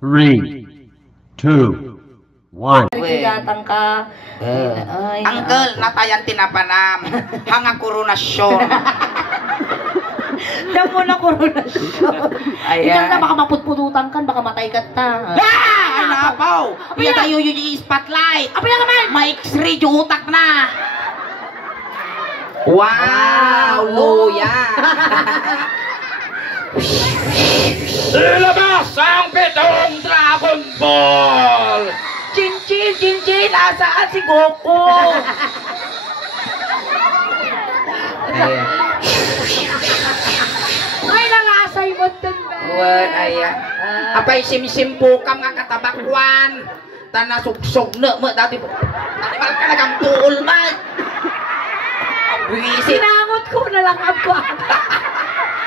3, 2, 1. Datang ka. Ay, Uncle, natayan tinapanam. Hanga koronasyon. Diyan mo na koronasyon. Ikaw na baka maputpututan kan, baka matay ka ta. Ay, napaw. Kaya tayo yung spotlight. Apa yan naman? May x-ray yung utak na. Wow, luya. Ilabas ang pitong Dragon Ball! Chinchin, chinchin, nasaan si Goku? Ay, nangasay mo dun ba? Wan, aya. Apay simsim po kam nga katabakwan. Tana sugsog na mo dati. Tani mal ka nagang tuol man. Wisit. Sinangot ko na lang ako.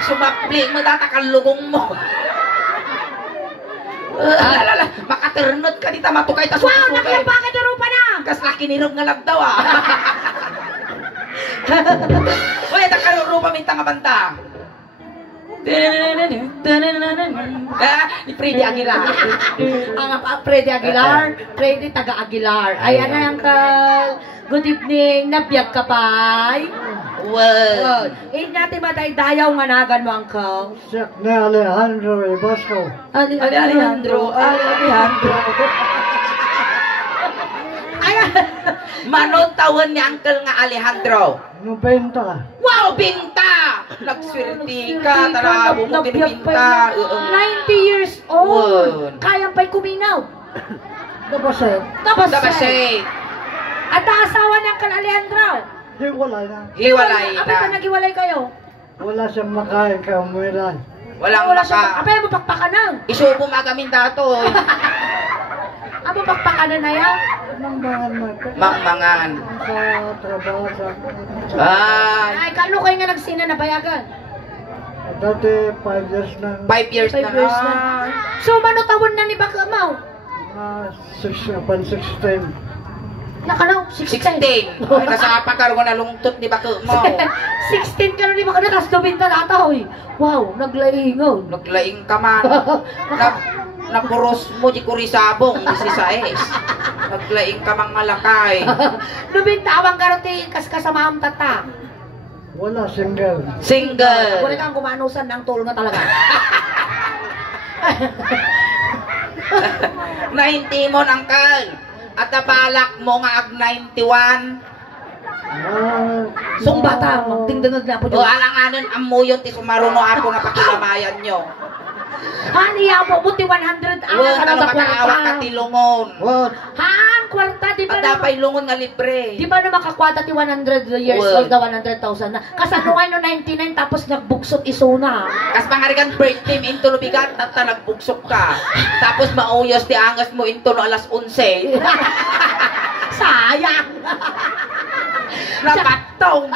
Sumapli mo data kalugong mo. Alala, makaternot ka dita matukay ta Wow, nakalapakad na rin pa na. Kas laki nirog nga lagdaw ah. Uy, nakaruro pa minta nga banta. Ni Freddy Aguilar. Ang Freddy Aguilar, Freddy taga Aguilar. Ayan na Uncle. Good evening, nabiyag ka pa? Wow. Natin matay-dayaw nga nagan mo, Uncle. Siak na Alejandro Ibasco. Alejandro. Ayan. Manong taon ni Uncle nga Alejandro. 90. Wow, binta! Nagswerte ka, tarabo mo binibinta. 90 years old. Wow. Kayang pa'y kuminaw. Dabaset. Dabasay. At asawa ng Uncle Alejandro. Hiwalay na. Hiwalay Apay pa na. naghiwalay kayo? Wala siyang makain kamuilan. Walang Wala siya. maka. Apay mo pakpakan na. Isubo magamin dato. Amo pakpakan na yan? Mangmangan mata. Mangmangan. Sa trabaho sa... Ay, Ay, kano kayo nga nagsina na bayagan? Dati 5 years na. 5 years 5 na years na. na. So, mano tawon na ni Baka Mau? 16. Nakalaw, 16. 16. Ay, nasa pagkaro na lungtot ni Bako mo. 16 ka na ni Baka na, tapos nabinta na ata, oy. Wow, naglaingaw. Naglaing ka man. Napuros mo di kurisabong si Saes. Naglaing ka mang malakay. Nabintawang karote, kasamaham tata. Wala, single. Wala Single. kang kumanusan ng tool nga talaga. 90 mo Uncle. At nabalak mo nga ag 91. Sumbata, magtingdanod na po O alanganon amuyon ti sumaruno ako nga pakilamayan nyo. Haniya mo, buti 100 ang Wala ano ano sa makaawak kwarta. ka ti lungon. Han, kwarta, di ba na Patapay lungon nga libre. di ba na makakwata ti 100 years Well. old na 100,000 na? Kasano nga no 99 tapos nagbuksot isuna. Kas pangarigan birthday mo into lubigat at nagbugsok ka. Tapos mauyos ti angas mo into no alas 11. Sayang! Napatong.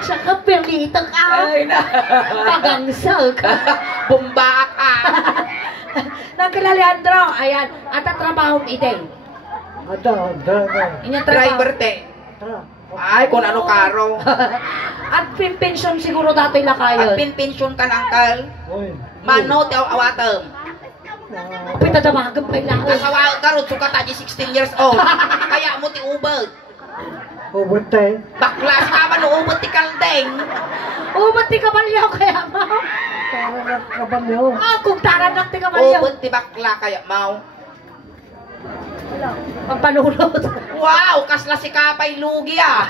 Sa kapilito ka! Ay na. Pagangsal ka! Bumba ka. Nagkila Leandro, ayan, at ang trabaho ite. Ada, Inyong Driver trabaho. te. Ay, kung ano karo. At pension siguro dato'y At lakayon. pinpensyon ka ng Uncle. Oy. Mano ti awatem. Pita damagan pa yung lakayon. Kasawa ka ron, suka tayo 16 years old. Kaya mo ti ubag. Ubutay. Baklas ka man ubag ti kaldeng. Ba't di ka balyaw kaya mo? Para nakabalyo. Kung taran lang di ka balyaw. Ubag ti bakla kaya mau. Pagpanulot. Wow, kasla si Kapay Lugi ah.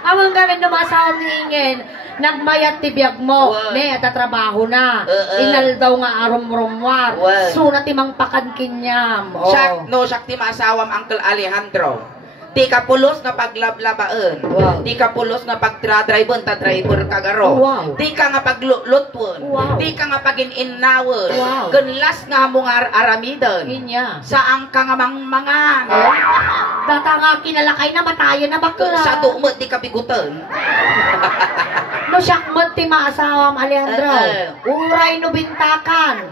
Amang gamin numasaw ni Ingen, nagmayat ti biyag mo, Wow. ne, at trabaho na. Oo. Inal daw nga arom-romwar. Wow. Sunat timang pakan kinyam. Oh. Siya ti maasawam Uncle Alejandro. Di ka pulos na paglablabaan. Wow. Di ka pulos na pagtra-drive ta driver kagaro. Wow. Di ka nga paglulutwon. Wow. Di ka nga pagin-innawon. Wow. Ganlas nga mo nga aramidon. Kinya. Saan ka nga mangmangan? Data nga kinalakay na matayan na bakla. Sa dumot di ka bigutan. No syakmat ti maasawam Alejandro. Uray no bintakan.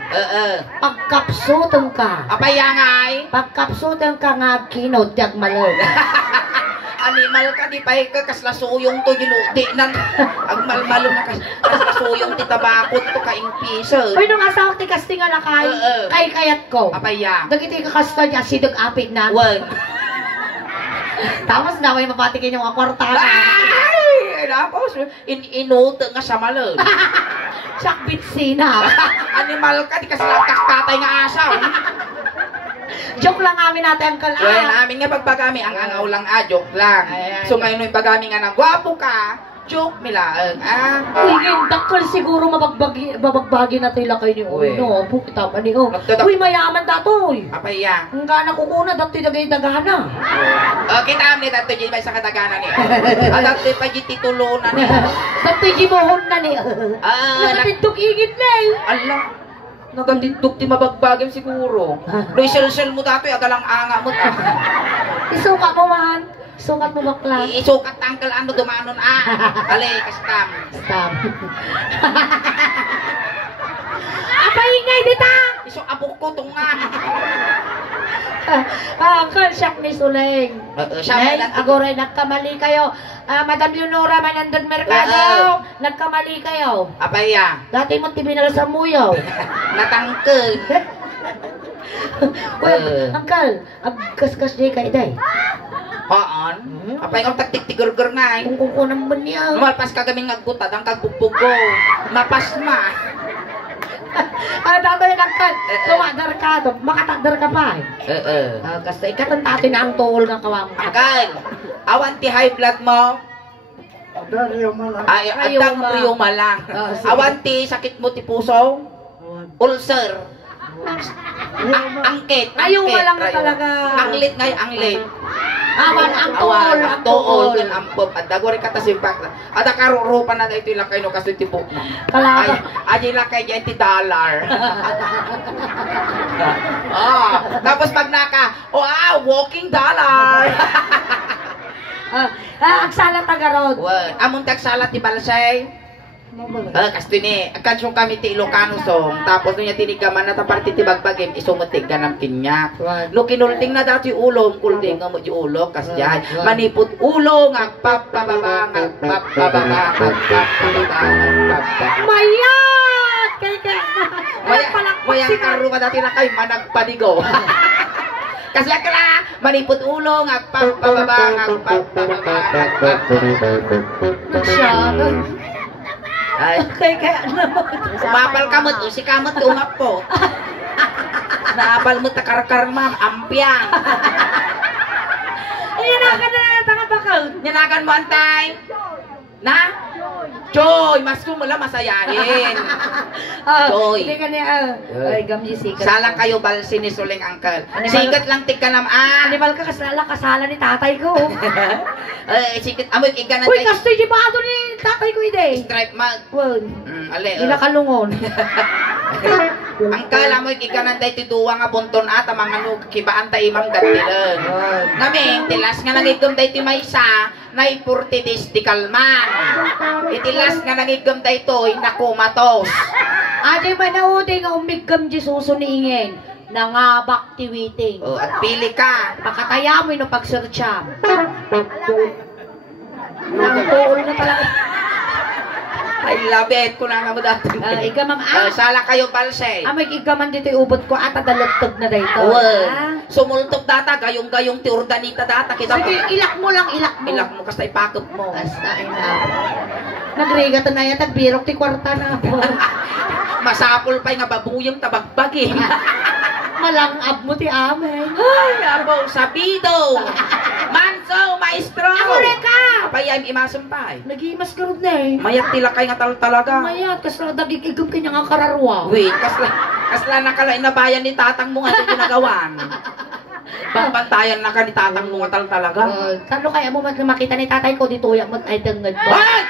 Pagkapsutong ka. Apayangay. Pagkapsutong ka nga kinod tiag malog. Animal ka, di pa ka, kasla suyong to, di nan. Ang malmalo na kasla suyong ti tabakot to kaing piso. Uy, nung asawa ti casting nga lakay, kay kayat ko. Apaya. Dagiti kakasta niya, sidog apit na. Wan. Tapos na, may mapatikin yung mga kwarta. Ay! Tapos, inuto nga sa malon. Siyak bitsina. Animal ka, di kasla kakatay nga asaw. Joke lang amin natin, Uncle. Well, namin nga pagpagami, ang angaw lang joke lang. So ngayon yung pagami nga na, gwapo ka, joke milaang, Uy, dakal siguro mabagbagi na tila kayo ni Uy. Uno. Bukita pa ni O. Nagtatak- Uy, mayaman datoy. Apaya. Ang gana ko una, dati dagay dagana. Kita ni dato di may sa kataganan ni. Dato pa di titulunan ni. Dati gibohon na ni. Nakatindog ingit na eh. Allah. Naganditog ti mabagbagim siguro. Loy sel mo dato agalang anga mo. Isuka mo man. Sukat mo bakla. Isukat tangkal ano dumanon Alay kastam. Stop. Apa ingay dita? Iso abok ko tunga. Uncle, siyak ni Suleng. Siya Nay, man agoray, nagkamali kayo. Madam Leonora Manandon Mercado, nagkamali kayo. Apaya. Dati mo tibinal sa muyaw. Natangken. Well, Uncle, agkas-kas di kayo day. Haan? Apay nga tagtik-tigur-gur nga eh. Kung naman niya. Malpas ka kaming nagkutad ang kagbugbuggo. Mapasma. Dati yung Uncle, tumadar ka, makatagdar ka pa eh. Kasi ikatantatin na ang tuhol ng kawang. Akal, awan ti high blood mo. Dari yung malang. Ay, atang Rheuma. rheuma lang. Sige. Awan ti sakit mo ti puso. Ulcer. Angkit. Rheuma lang na talaga. Anglit ngay, anglit. Awan ang tuhol, ang Tuol, tuhol. kun ampop. At dagori ka ta simpak. Ada karurupan na ito lang kayo no kasi tipo. Ay, Kalaba. aji lang kay $20. Tapos pag walking dollar. Agsala tagarod. Among tagsalat ti Balsay. Kasto ni, kansyon kami ti Ilocano song, tapos nunya tinigaman na taparti ti bagbagim, isumutig ka ng kinyak. Lo kinulting na dati ulong, kulding nga mo di ulong, kasjay. Manipot ulong, agpapababa, agpapababa, agpapababa. Mayat! Mayang karo ka dati na kay managpadigo. Kasi kala, manipot ulong, agpapababa, agpapababa, Nagsyanan. Ay, Kaya naman. umapal kamot, si kamot umapo. Naapal mo takar-kar ma'am, ampiang. Iyanakan na tanga bakal. Nyanakan mo antay. Na? Joy, mas kumula masayahin. Joy. Hindi ka niya. Ay, gamji sikat. Sala kayo balsin ni Suling Uncle. Sikat lang tika nam Animal ka kasala ni tatay ko. sikat amoy iga na Uy, kastoy di ba ato ni tatay ko ide? stripe mag. Well, Ale. inakalungon. Uncle amoy iga na tay tiduwa nga punton ata mga nug kibaan tay imang gatilen. Naming tilas nga nagigom tay ti maysa nay 40 days di kalman. Itilas nga nagigom tay toy nakumatos. Ate ba na ude nga umigam di susuniingin. Nangabak ti witing. At pili ka. Pakataya mo yung pag-searcha. Nang tuol na talaga. I love it. Kunanga mo dati. Ika ma'am, Sala kayo balsay. may igaman dito yung ubot ko at adalagtog na dito. Sumultog data, gayong-gayong ti Urdanita data. Kita Sige, ilak mo lang, ilak mo. Ilak mo kasta ipakop mo. Basta, ina. Nagrigat na yan, tagbirok ti kwarta na po. Masapol pa'y nga babuyong tabagbagin. Malangab mo ti amin. Ay, abo, sabido. Manso, maestro. Ako reka! Apayam imasumpay. Nag-imas karod na eh. Mayat tilakay nga talaga. Mayat, kasi dagigigam kanya nga kararwa. Wait, kasla nakalain na bayan ni tatang mo nga ito ginagawan. Pagpantayan na ka ni tatang mo nga talaga. Kano kaya mo makita ni tatay ko dito uyak mo ay tengad mo? Ay!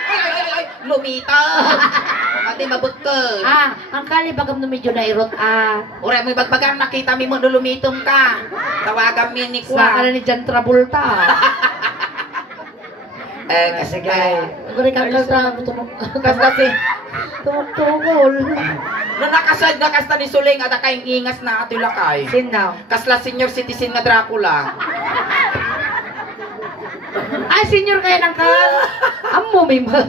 Lumita! Mati mabot ka. Ang kali bagam no medyo nairot Ure mo ibagbagang nakita mi mo no lumitom ka. Tawagan mi ni Saka Kwa. na ni Jan Travolta. Kasi kay. Guri kang kalta Kasi tumutugol. no nakasta ni Suling at kayong ingas na ato lakay. Sin now? Kasla senior citizen nga Dracula. Ay, senior kayo ng kal. Amo, may mahal.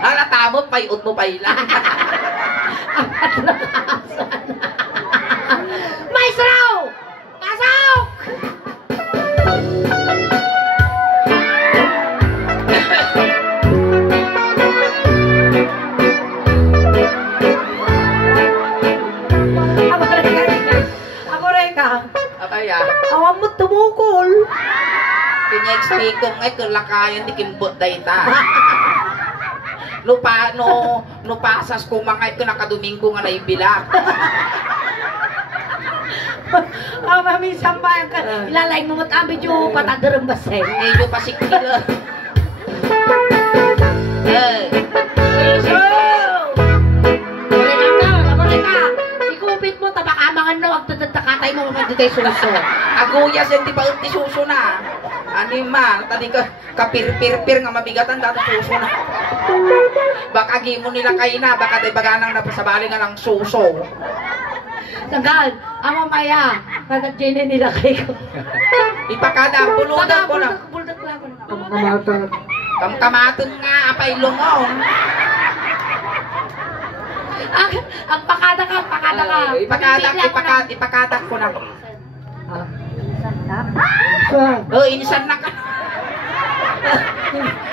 Halata mo, payot mo pa ilang. Maestro! Pasok! Ako rin ka. Kaya, Awan mo tumukol. kanya-expect ko ngay kalakayan di kimbot dayta. Lupa, no pasas ko mga ito nakadomingo nga naibilak. Mami, sambayan ka. Ilalaing mo matabi yung patadarang basay. Medyo pasikila. Ikupit mo, tabakamangan no, agtatatakatay mo mga ditay suso. Aguya senti pa uti suso na. Animal, tadi ka kapir-pir-pir nga mabigatan dato suso na. Baka gimo nila kay na, baka tay baganang napasabali nga ng suso. Tanggal, ang mamaya, nagdjene nila kayo. Ipakada, buludan ko na. Buldak lang ako. Kamkamatan. Kamkamaton nga, apay lungong. Ang pakada ka, pakada ka. Ipakadak ko na. Saan? Inisan na ka.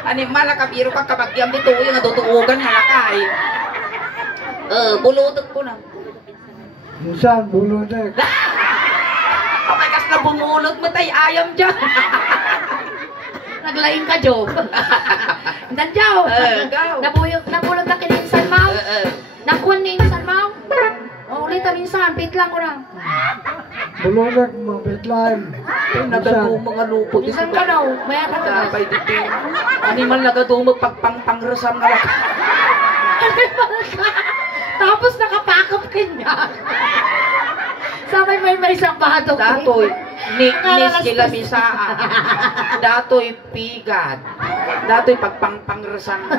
Animal, kabiro ka kabagyam dito, yung natutuugan halakay. Bulutot ko na. Saan? Bulodek. Okay, kas na bumulot mo tay ayam dyan. Naglaing ka, Joe. Nandiyaw. Nabulog na kininsan mo. Nakuha ni insan mo. O, ulit ang insan. Pit lang ko na. Bulodek, mabitlaim. Nagado mga lupot. Insan ka daw. Maya ka na. Sabay dito. Animal nagado magpagpangpangrasam nga lang. Tapos nakapakap ka niya. Sabay may sapato. Datoy, niknis kila misaan. Datoy pigat. Datoy pagpangpangrasam nga.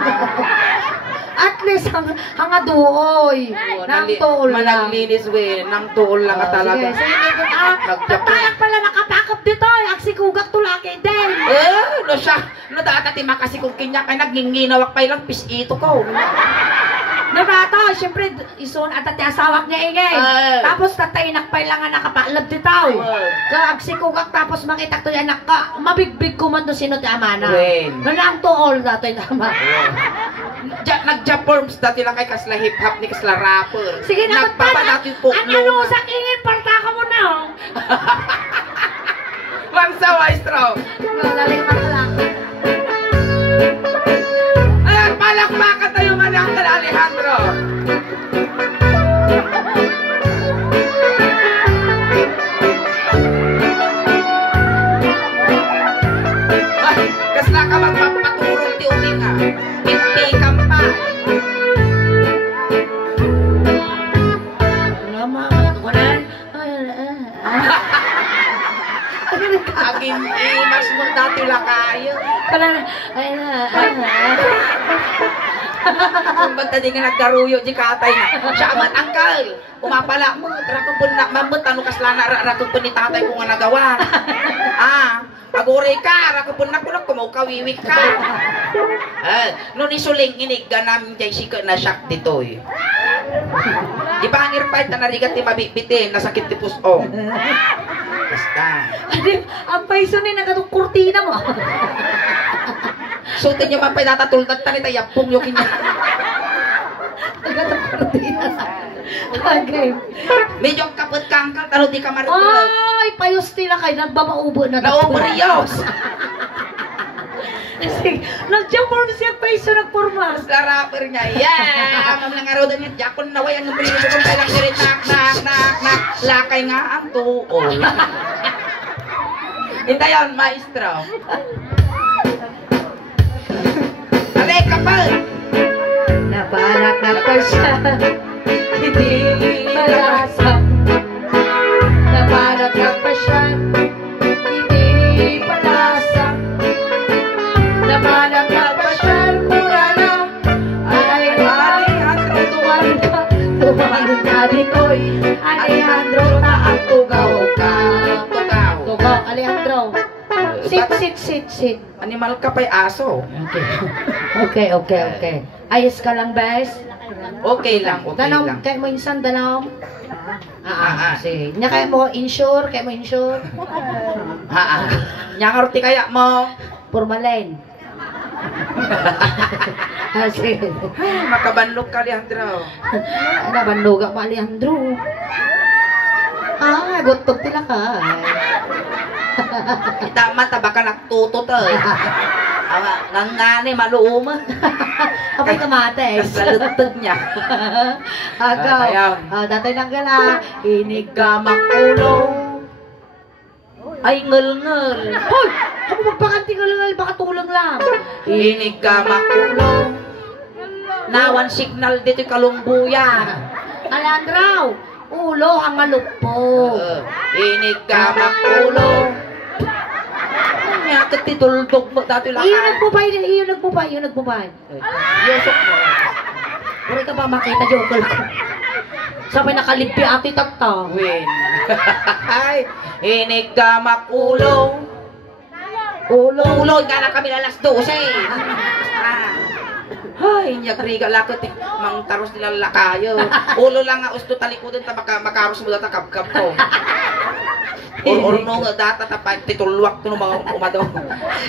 At least ang aduoy. Nang tuol lang. Managlinis we, nang tuol lang ka talaga. Sige, nagpayak pala nakapakap dito. Agsikugak tulaki din. No siya, no dati makasi kung kinya kay naginginawak pa ilang pisito ko. Nabato, siyempre, ison at ati asawak niya ingay. Tapos tatay nakpay lang nga nakapaalab ditaw. Agsikugak tapos mangitak to yung anak ka. Mabigbig ko man to sino ti amana. Nalang to all datoy tama. Nagja-forms dati lang kay kasla hip-hop ni kasla rapper. Sige na, nagpapanatin po. Ano sa ingin, parta ka mo na. Mansa, maestro. Laling makalak. Palakpakan tayo manang kay Alejandro. Ay, kasla ka magpapaturong ti uling ha. Pimpikam pa. Agin mas mo dati lang kayo. Kung ba't tadi nga nagdaruyo di katay na. Siya amat angkal. Umapala mo. Rakong po na mamut. Ano kaslana rakong po ni tatay ko nga nagawa. Agore ka. Rakong po na kulak. Kumaukawiwik ka. Nung isuling inig ganam jay sika na shock dito eh. Di ba ang irpahit na narigat ti mabibitin. Nasakit ti pusong. Basta. Ang paiso ni nagatong kurtina mo. Sutin niyo man pa natatultat ta ni tayapong yung kinya. Nagatong kurtina. Okay. Medyo kapot kangkal talo di ka marutulog. Ay, payos nila kayo. Nagbamaubo na. Naubriyos. Nag-jump siya paiso nagporma. Sa rapper niya. Yeah! Mam lang araw din niya. Jakon na way. Ang nabrilo ko kung kailang sirit. Nak. Lakay nga ang tuol. Hindi yun, maestro. Alay, kapal! Nabalak na pa siya. Hindi malasa. Nabalak na pa siya. Hindi palasa. Nabalak na pa siya. Mura na. Alejandro, tumalun na dito'y. Alejandro na ang tugaw ka. Tugaw, Alejandro. Six Sit. Animal ka pa'y aso. Okay. Ayos ka lang, bes? Okay lang. Danom, kaya mo insan, danom? Sige. Nya kaya mo insure? Nyangarti kaya mo. Purmalen. Sige. Makabanlog ka, Leandro. Ano, banluga mo, Alejandro? Gutog tila ka. Itaman, baka nagtutot eh. Nangani, maluuma. Apay kamates. Salutog niya. Agaw. Datay nang gala. Inig ka makulong. Ay, ngel-ngel. Hoy! Ako magpakanti ngal baka tulong lang. Inig ka makulong. Nawan signal dito kalumbuyan. Alandraw, ulo ang malupo. Inig ka makulong. Nga katituldog mo dati lang. Iyo nagpupay. Yusok mo. Uri ka ba makita, joke lang. Sabay nakalipya ati tagta. Win. Ay, inig ka makulong. Ulo ka na kami alas 12. Ay, nyagriga lakot eh. Mang taros nilang lakayo. Ulo lang nga usto talikudan ta makaros mo data kabkab ko. Or no nga data ta titulwak to mga umado.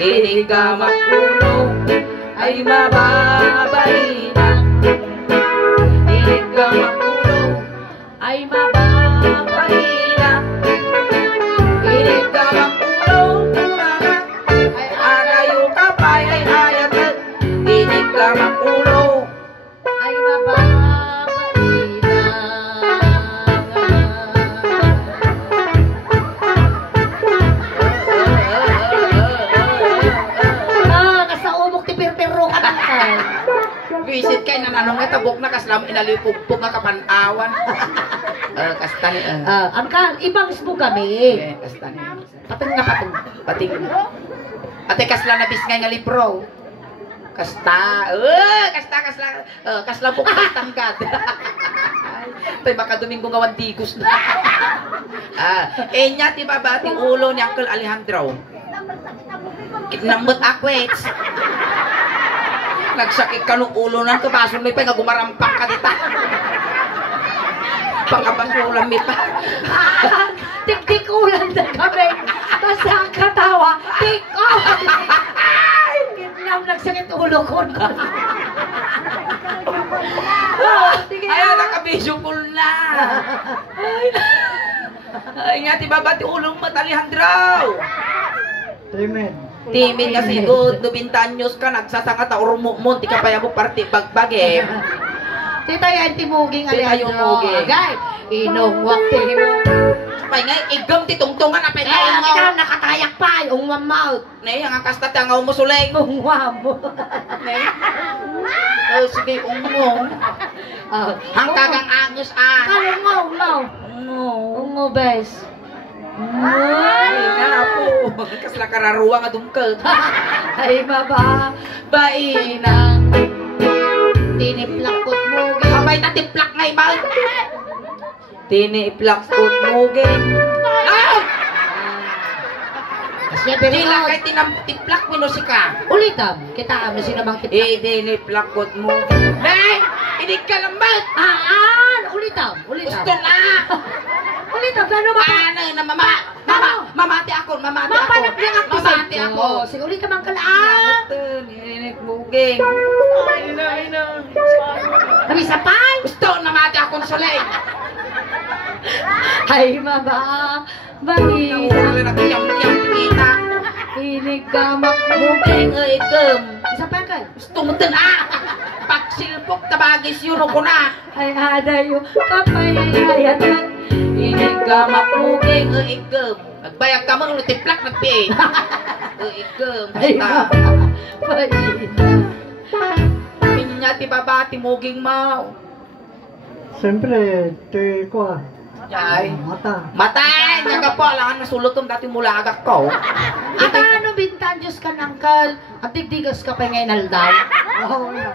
Inig ka makulong ay mababay na. Inig ka makulong ay mababay na. Inig ka makulong ay agayo ka pa ay hayat. Inig ka makulong Ay mababay na. Kasaumok ti pirpiro ka na. visit kay nananong nga tabok na kaslam inalipugpog nga kapanawan. Kastani. Angkal, ibangs mo kami. Kastani. Pating nga pating. Pating. Ate kasla na bisngay nga libro. Kasta. Kasla po katangkad. Tay baka Domingo nga wandigos na. Enya ti babating ulo ni Uncle Alejandro. Kitnambot akwets. Nagsakit ka nung ulo ng kabaso may pa nga gumarampak ka dita. Pangabasulan may pa. Tik-tikulan na kami. Tapos ang katawa, tik-off! Nagsakit ulo ko na. Ayaw, nakabisukol na. Ay nga, tiba ba ti ulong mo, Alejandro? Timid kasi good, 90 anyos ka, nagsasanga ta urumumon, di ka pa yung party bagbage. Tita yan timuging Tita yung muging. Agay, inungwak mo. Pay nga, igam ti tungtungan na pwede Kaya nga. ikaw nakatayak pa, ungwam mouth. Nay, ang kasta ti ang mo sulay. Ungwam mo. Nay. Sige, umong. Hangkagang angus Kalungaw, no. Ungo, bes. Ay, nga po. Kasla kararuwa nga dumkel. Ay, baba, baina. Tiniplakot mo. Abay na tiplak nga iba. Tiniplakot mo gen. Siyempre, Dila kay tinamtiplak minusika. ulitam. Kita kami sinamang tiplak. Tiniplakot mo. Nay, hindi ka lambat. Ulitam. Gusto na. Ulitam, ano ba? Ano na mamati ako. Mapanap niya ang Mamati ako. Sige, ulitam ang kala. Muging. Kami sapay. Gusto na mati akong sulay. Ay, maba. Bahina. Naulo na kiyam-kiyam kita. Inig ka Muging igam. Isa pa ka. Gusto mo din Pagsilpok tabagis yun ko na. Ay, adayo. Kapayayatan. Inig ka muging igam. Nagbayag ka mo, tiplak nagpi. Igam. Ay, Basta. bahina. Pinya ti babati muging mau. Siyempre, te ko Ay. mata. Matay! Naga po, alangan nasulot ang dati mula agak ko. At ano bintan Diyos ka nangkal? At tigdigas ka pa ngayon aldaw? Oh, yeah.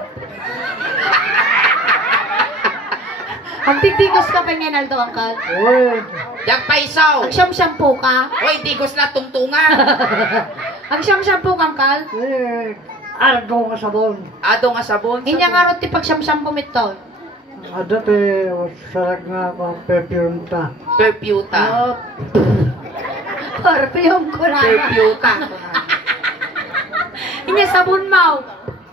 Ang tigdigas ka pa ngayon aldaw, angkal? Uy, Yang paisaw! Ang siyam-siyampo ka? Hoy, digos na tungtungan! Ang siyam-siyampo kang kal. Ardo nga sabon. Ado nga sabon. Inya nga ron ti pag siyam-siyampo mito. Ada te sarag nga ako perfume ta. Perfuta. Oh. Perfume ko na. Perfuta. Inya sabon mo.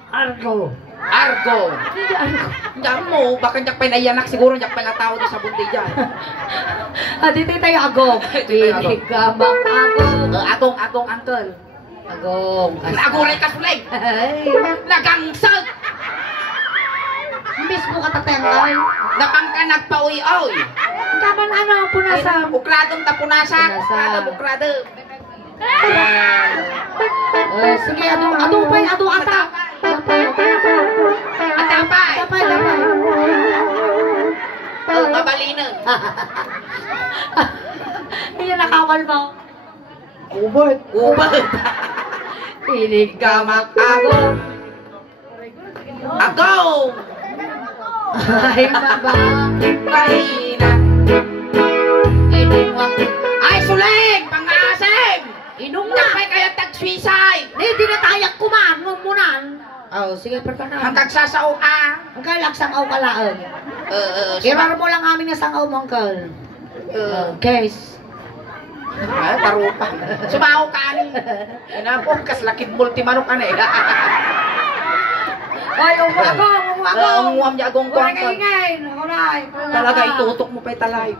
Ardo. Argo. Diyan mo, baka diyak pa nayanak siguro diyak pa nga tao doon sa bunti dyan. Dito tayo agong. Hindi ka mag-agong. Agong, uncle. Agong. Naguray ka sulay. Ay. Nagangsag. Imbis mo katatengay. Napangka nagpauy-oy. Kaman ano, punasa. Ukladong tapunasa. Punasa. Ukladong. Sige, adong pay, adong ata. Atapay. Tapay. Mabalinag. Iyan nakawal mo. Ubod. Ubad. Hilig ka Agong. Agong. Ay, maba. Kahina. Hilig mo. Ay, suling! Pangasig! Inong Tapay na. kaya tag-suicide! Hindi na tayak kuman, mumunan. Oh, sige, perkanan. Ang kagsasaw Ang kalaksang aw kalaan. Irar mo lang amin na sangaw mo, uncle. Case. Tarupa. Sumaw ka ani. Ano po, kaslakit multimanok ka na eh. Ay, umuagong. Umuam niya agong Huwag kongkong. ingay. Nakuray. Talaga itutok mo pa'y talay.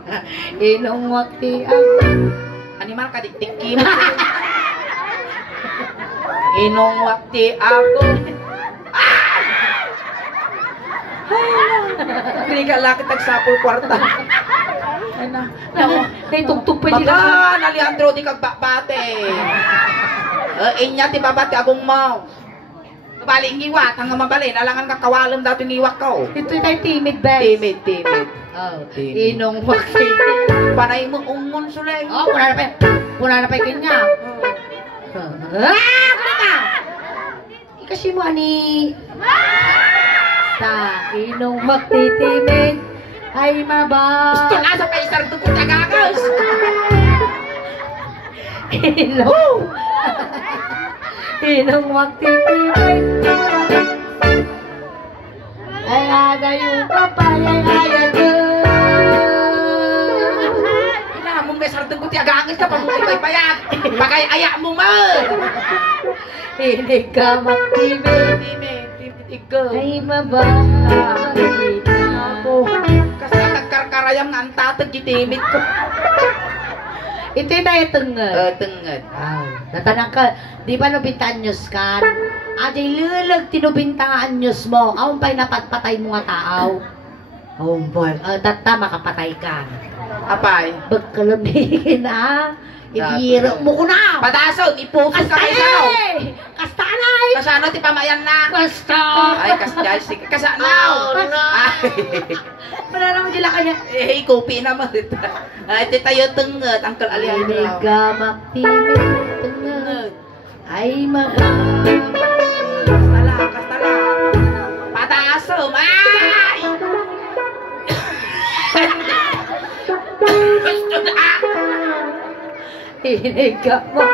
Inong wakti ang... Animal ka, diktikin. Inong wakti ako. Hindi ka laki tagsapol kwarta. Ay na. Day tugtog pa sila. Baba, na Leandro, di kagbabate. Inya, ti babate agong mau. Baling iwak, ang mabalin, alangan kakawalam daw tiniwak ko. Ito tayo timid, bes. Timid. Oh, Timid. inong wakti. Panay mo umon sulay. Oh, puna na pa kanya. Kuna ka! Kasi mo ani... Sa inong magtitimid ay maba... Gusto na sa paisar doon kung tagagas. Inong magtitimid ay aga yung kapay ay ayat Ina mo may sardong kung tagagas ka pag may payat. Pagay ayak mo man. Hindi ka magtimid Timid, ikaw. ay maba Ako. Kasi nagkarkarayam nga ang tatag timid ko. Ito yung tayo tungad. Tengad. Natanang ka, di ba nubintaan nyos kan? Aday lulag tinubintaan nyos mo. Aon pa'y napatpatay mo nga tao. Umbay. Tata makapatay ka. Apay. Bagkalabigin Ihirap mo ko na. Padasog, iputos ka kayo sano. Kastanay! Kasano ti pamayan na. Kasta! Ay, sige. Kasano. Wala naman dila kanya. Kopi naman. Ay, ti tayo tengad. Uncle Alejandro. Gamak timid. Ay magabay. Kastala. Padasog. Ay! Gusto na. Hinig ka mo.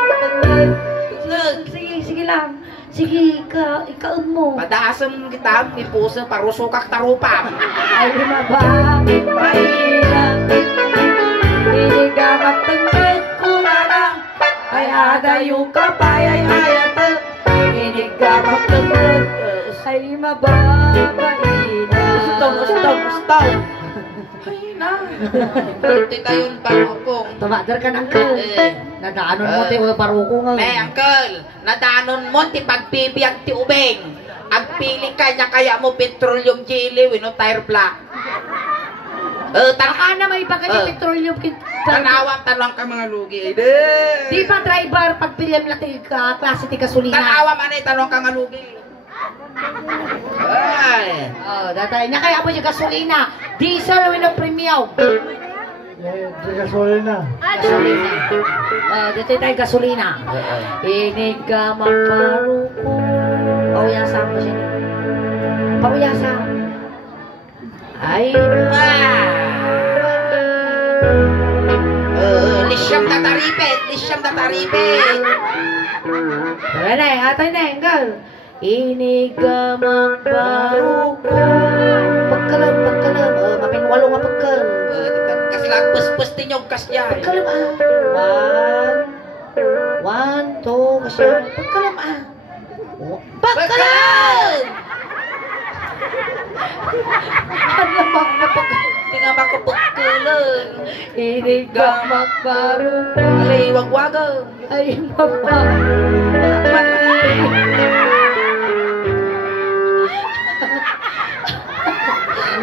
Sige lang. Sige, ikaon mo. Padasog kita. Ipuso parusukak tarupa. Ay mababit mahirap. Hinig ka magtangkad ko na lang. Ay aga yung kapay ay hayata. Hinig ka magtangkad. Ay mababait na. Gusto. Ay na. Pwede tayong parukong. Tumadar ka ng kal. Nadaanon mo tayo paruko nga. Uncle, nadanon mo ti pagpibiyag ti ubeng. Agpili ka niya kaya mo petroleum jelly wino tire black. Taka na may baga ni petroleum kit. Tanawang ka mga lugi. Di pa driver pagpilyam na ka klase ti gasolina. Tanawang manay tanong ka nga lugi. Ay. Oh, datay nya kaya mo si gasolina. Diesel wino premium. Di gasolina. Gasolina. Dito tayo gasolina. Inig ka magparuko. Pauyasa mo siya. Pauyasa. Ay, Lisyam na taripet. Siyam na taribe. Tara na, atay na, girl. Inigamang baro ko. Pagkalam. Mapinwalo nga pagkalam. Kasi lagpus-pus din yung kasya. Pagkalam One, two, kasya. Pagkalam Pagkalam! Alamang na pagkalam. Hindi nga makapagkalan. Inigamang baro ko. Alay, wag-wagang. Ay, mapa.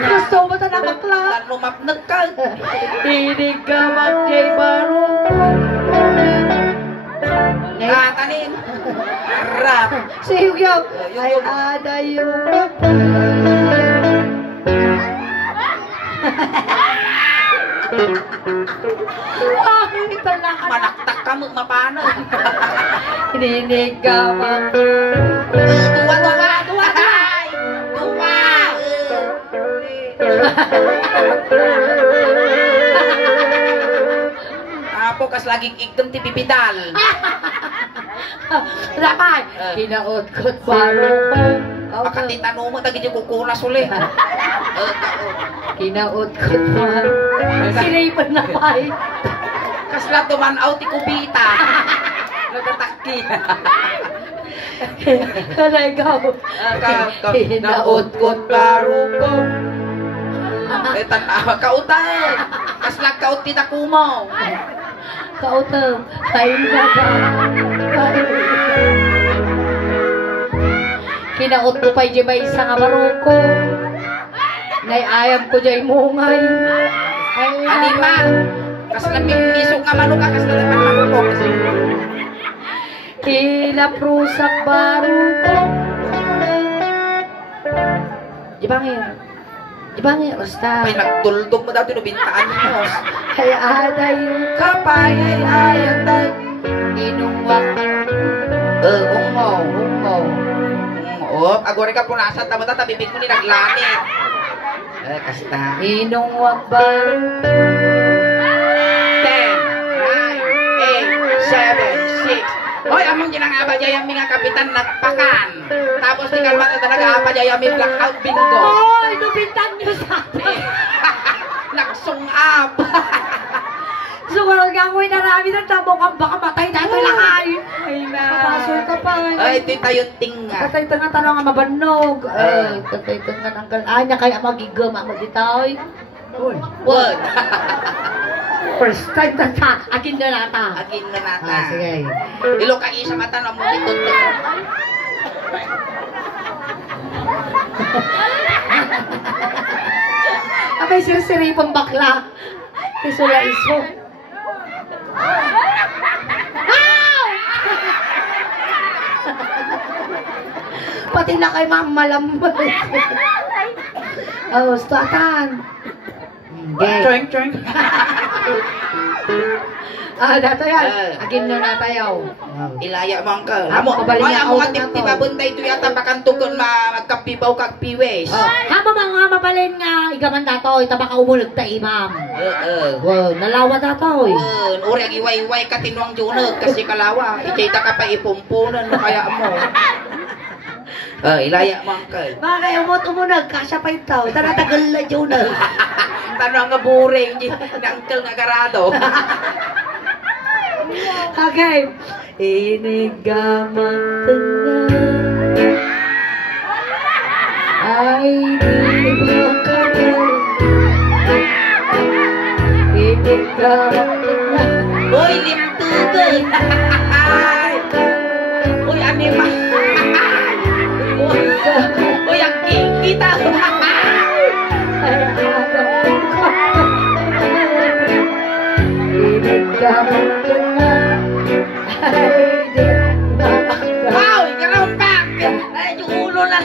Gusto mo ta nakakla? Lumapnag ka. Inigamang jay baro ko. Tanin. Harap. Si Yugyo. Ay, ada yung Ay, pala ka na. Manaktak ka mo, mapano. Inigamang Tuwa. Apo, kas laging igdom ti pipidal. Rapay! Kinaot-kot baro ko. Makati tanong mo, tagi di kukunas uli. Kinaot-kot baro. Sinayipan na pay. Kas lang tumanaw ti kubita. Nagatakki. Kalegaw. Kinaot-kot baro ko. Kautay. Kas lang kaut ti takumaw. Kautang. Kain na ba? Kinaot ko pa'y di ba isa nga baroko. Naiayam ko di mungay. Anima. Kas lang misok nga manok ka. Kas lang manok ko. Kilaprusak baroko. Di ba ngir? Basta. May nagtuldog mo dati no bintaan mo. Ay aday Kapay ay ayatay. inungwak. Ungo. Agore ka punasan tama ta bibig mo ni naglanit. Kasta. Inungwak baroko. 10, 9, 8, 7, 6. Hoy, among ginangaba jay ang mga kapitan nagpakan. Tapos di kalma na nag-aapa jay ang blackout bingo. Oy, nubintang niyo sa akin. Nagsung up. Siguro nga ako'y narami ng tabong ang baka matay na ito lakay. Ay na. Kapasol ka pa. Ay, ito'y tayong tinga. Tatay ito nga tanong nga mabanog. Ay, tatay ito nga nang kalanya kaya magigama magitaw. Word. First time na ta. Akin na nata. Agin na nata. Sige. Ilo ka isa mata na mo itutok. Abay sirsiri pang bakla. Isula iso. Pati na kay mamalambot. Oh, statan. Gay. Choing. Dato yan. Agin na natayaw. Ilaya mo ang ka. Amo, Amo, kabaling ay, niya amo ako nga na tipti to. babuntay ito yata bakantugon magkapibaw kagpiwes. Hama mga mabalin nga, igaman dato, itabaka umulag ta imam. Wow, nalawa dato. Uri ang iway-iway ka tinuang junag kasi kalawa. Ichay ta ka pa ipumpunan mo kaya mo. Ilaya mo ang ka. Mga kayo mo't umunag, kasya pa itaw, tanatagal na junag. Tanong nga buring, nangkel nga garado. Okay. Inigamang tengah ay di makagal. Inigamang tengah. Uy, limtugan. Uy, anima. Uy, ang kita. Inigamang tengah ay di makagal. Wow, ikarambak. Ay, yung ulo na.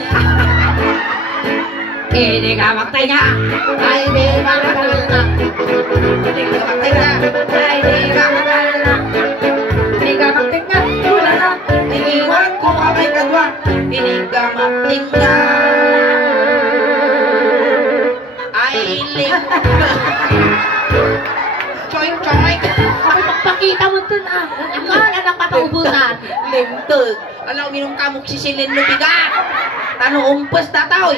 Inigamang tengah ay di makagal. Inigamang tengah wala na. Iniwan ko kamay kadwa. Inigamang tingnan. Ay, lim. Choing. Ay, pakpak Pakita mo ito na. Ang anak pataubusan. Lintog. Alam, minum kamok sisilin mo bigat. Tano umpes tataw.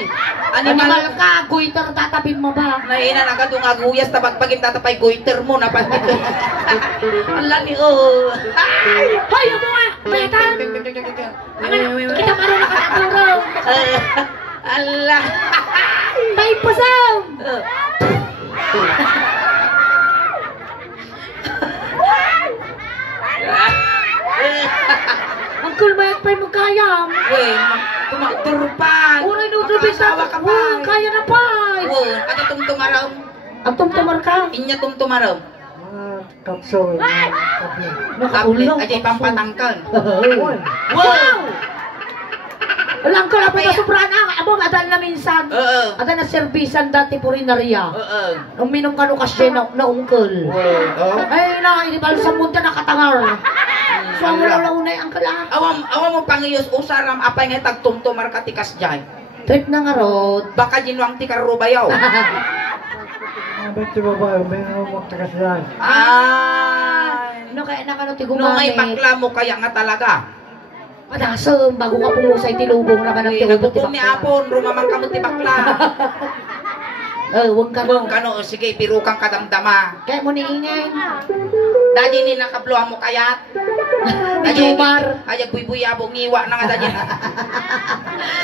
Animal ka, guiter tatabi mo ba? Naina na ka itong aguyas, tabagpagin tatapay goiter mo, napagpito. Ala ni oh. Hoy, mo nga! Betan! Kita marunong ka naturo. Ala. Tayo pasang! Ang kulmayat pa'y magkayam. Wen, tumakturupan. Uray nudubis Makasawa ka pa. Kaya na pa'y. Wen, ato tumtumaraw. Ang tumtumar ka. Inya tumtumaraw. Kapsul. Kaplit, ajay pampatangkan. Wow! Alam ko na po na sobrang amo adan na minsan. Oo. Adan na servisan dati purinarya. Oo. Nung minom ka no kasi na ungkol. Oo. Ay na, hindi pala sa munta nakatangar. So ang wala unay ang kala. Awam mo pangiyos usaram apay nga tagtumtumar ka tikas jay. Trip na nga rod. Baka ginwang ti karubayaw. Abet si babae, may namak na kasi yan. Ay. No kaya na kano ti Nung may gumamit. bakla mo kaya nga talaga. Padasem bago ka pumusay ti lubong naman ang ti ubot ti Nagpupong ni Apon, rumamang ka mo ti bakla. Huwag ka Kung no. kano, sige, pirukang kadamdama. Kaya mo ni ingay. Dadi ni nakabluha mo kayat. Jumar. Ay, buy-buyabong ngiwa na nga dadi.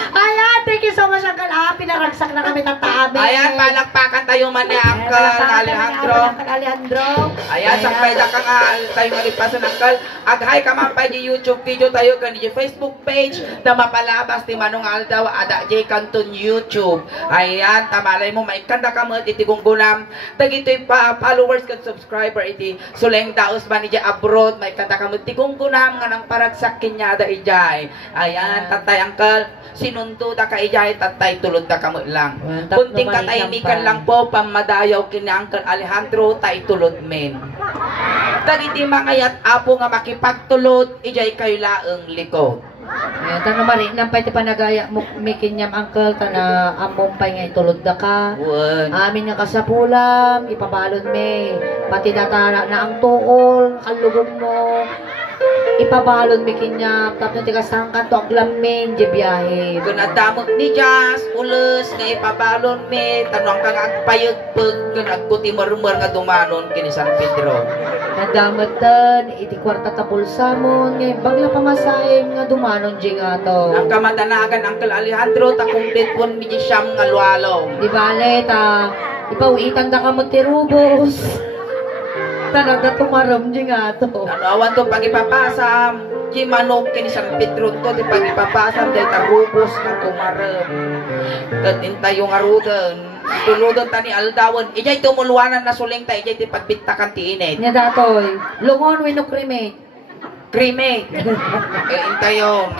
Ayan, thank you so much, Uncle. Pinaragsak na kami ng tabi. Ayan, palakpakan tayo man ni Uncle Alejandro. Uncle Alejandro. Ayan, sakpay da ka nga tayo nga lipasan, Uncle. Aghay ka man pa di YouTube video tayo kan di Facebook page na mapalabas ti Manong Aldaw ada J Canton YouTube. Ayan, tamalay mo maikanda ka mo iti gunggunam. Dagitoy pa followers kan subscriber iti Suleng Daos man iti abroad maikanda ka mo iti gunggunam nga nang paragsak kinyada ijay. Ayan, tatay Uncle, sinunto da ka ijay, tatay tulod da ka mo lang. Kunting katahimikan lang po pamadayaw kini Uncle Alejandro tay tulod men. Dagiti mangayat apo nga makipagtulod ijay kayo laeng likod. Ayan, tanong marin, nampay ti panagaya mo mikinyam Uncle, tana among pay nga itulod da ka. Wen. Amin nga kasapulam, ipabalon me. Pati datara na ang tuol, kalugong mo. Ipabalon mi kinyam, tapos tigas tangkan to aglamin, di biyahe. Kung adamot ni Jas, ulos nga ipabalon me, tanong kang agpayagpag, kung agputi marumar nga dumanon kini San Pedro. Nadamatan, iti kwarta tapulsa mo, ngay bagla pamasahin nga dumanon di nga to. Ang kamadanagan Uncle Alejandro, takong ditwon mi di siyam nga luwalong. Di bale, ipawitan da ka mo ti rubos. Tanada tumaram di nga to. Awan to pagipapasam, di manok kini San Pedro to, di pagipapasam, dahil tarubos nga tumarem. Kadintayo nga rudan. Tuludon tani aldawan. Ijay tumuluanan na suling ta, ijay di pagbintakan ti init. Nya datoy, lungon wino cremate. Krime. Intayon.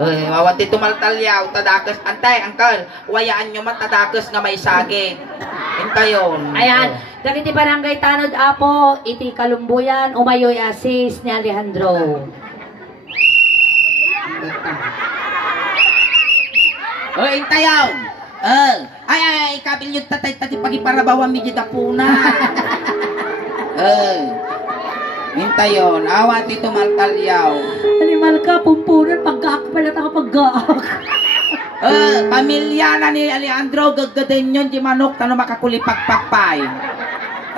Mawati tumaltalyaw, tadakas. Antay, Uncle, wayaan nyo man tadakas nga may saging. Intayon. Ayan, dagiti barangay Tanod Apo, iti Kalumbuyan, umayoy asis ni Alejandro. Intayaw. Ay, kabil yung tatay tati pagiparabawan mi di tapuna. Intayon, awati tumaltalyaw. Animal ka, pumpunan, pagkaak pala na kapag-gaak. Pamilya na ni Alejandro, gagaden yun, di manok, tano makakulipagpagpay.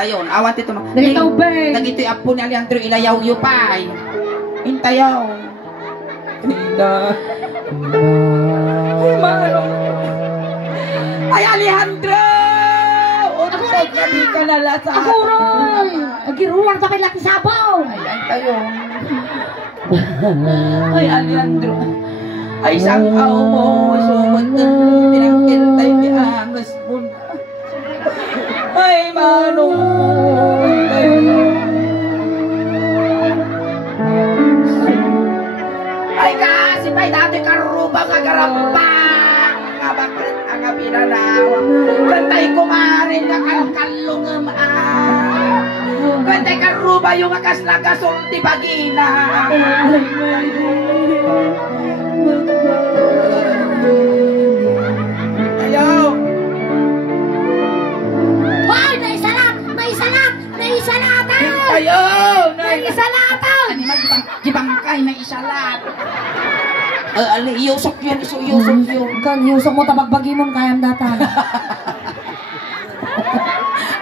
Tayon, awati tumaltalyaw. Nagitaw ba? Nagito'y apo ni Alejandro, ilayaw yu pay. Intayaw. Ay, manok. Ay, Alejandro! Utog na di ka nalasa. Aguroy! Agiruwang sa may laki sabaw! Ay, tayo. Ay, Alejandro. Ay, sangkaw mo. Sumot na. Tinangkil tayo ni Angas mo na. Ay, manong. Ay, ay, kasi pa'y dati karubang agarampang. Nga bakit ang pinanawa. Kantay kumarin nga kalkalungam kantay karuba yung akas na kasulti bagina. Ayaw. Hoy! Naisalap! Naisalap! Naisalatan! Ayaw. Iyusok yun, iyusok yun. Kan yusok mo tabagbagi mo kayang datan.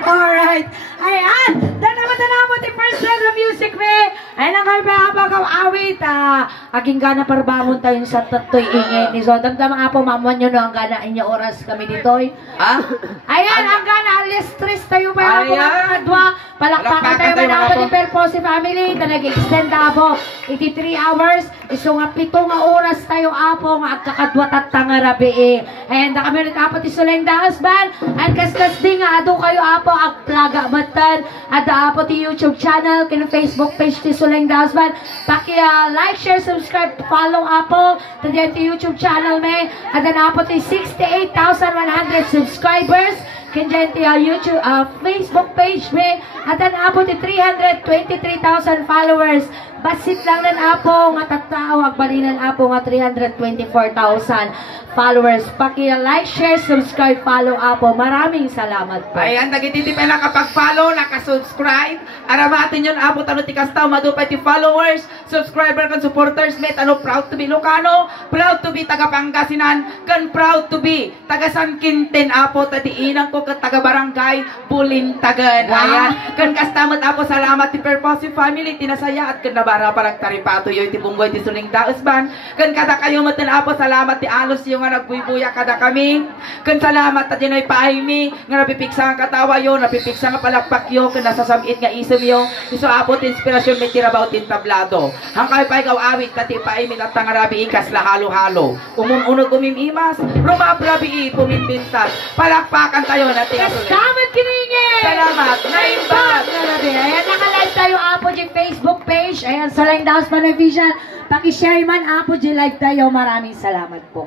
Alright. Ayan. Danaman mo ti first round of music me. Ayan ang kayo pagkakaw awit. Aging gana parbangon tayo sa tatoy ingay ni so. Damdama nga po mamuan nyo no ang gana inyo oras kami ditoy. Ah? Ayan ang gana alis stress tayo pa ako Ayan. mga kadwa. Palakpakan tayo tayo, man ako mga ni Perposi family. Na nag-extend ako 83 hours. Iso nga 7 nga oras tayo apo nga agkakadwa tatanga rabi eh. Ayan na kami ulit apo ti Suleng Daos Band. At kaskas di nga ado kayo apo agplaga batan. At apo ti YouTube channel kino Facebook page ti Suleng Daos Band. Paki like, share, subscribe, follow apo. Tadiyan ti YouTube channel me. At apo ti 68,100 subscribers. Kandiyan ti YouTube, Facebook page me. At apo ti 323,000 followers. Basit lang nan apo nga tattao agbalinan apo nga 324,000 followers. Paki-like, share, subscribe, follow apo. Maraming salamat po. Ayan, nagititi pa lang kapag follow, nakasubscribe. Aramatin yun, apo, tano ti kastaw, madupay ti followers, subscriber, kan supporters, met, ano, proud to be Lucano, proud to be taga Pangasinan, kan proud to be taga San Quintin, apo, tatiinang ko, kan taga Barangay, Bulintagan. Ayan, kan kastamot, apo, salamat ti Perposi family, tinasaya, at kan nabara parang taripato yun, ti Bunggoy, ti Suleng Daos Band, kan kada kayo matin, apo, salamat ti Alos, yung nga nagbuibuya kada kami, kan salamat, at yun ay paaymi, nga napipiksa ang katawa yun, napipiksa nga palakpak yun, kan nasasamit nga isam yun, iso apo, ti inspirasyon, may tirabaw, ti tablado, hangkay pa ikaw awit, pati paaymi, at tangarabi ikas, lahalo-halo, umunog umimimas, rumabrabi, pumimpintas, palakpakan tayo natin. Salamat kiningin! Salamat, naimbag! Ayan, nakalive tayo apo di Facebook page. Ayan, Suleng Daos Band Official. Paki-share man apo di live tayo. Maraming salamat po.